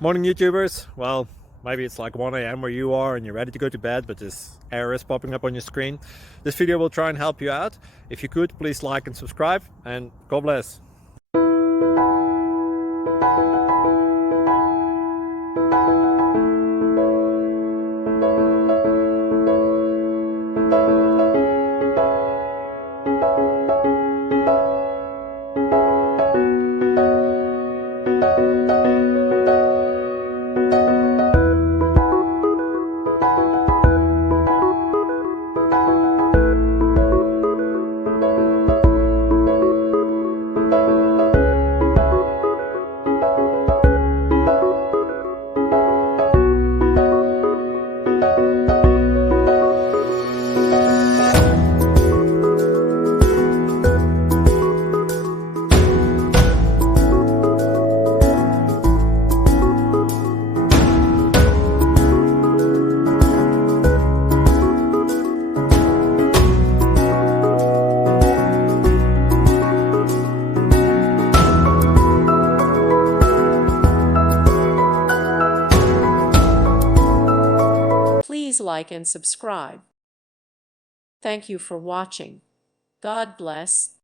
Morning YouTubers. Well, maybe it's like 1 a.m. where you are and you're ready to go to bed, but this error is popping up on your screen. This video will try and help you out. If you could, please like and subscribe, and God bless. Please like and subscribe. Thank you for watching. God bless.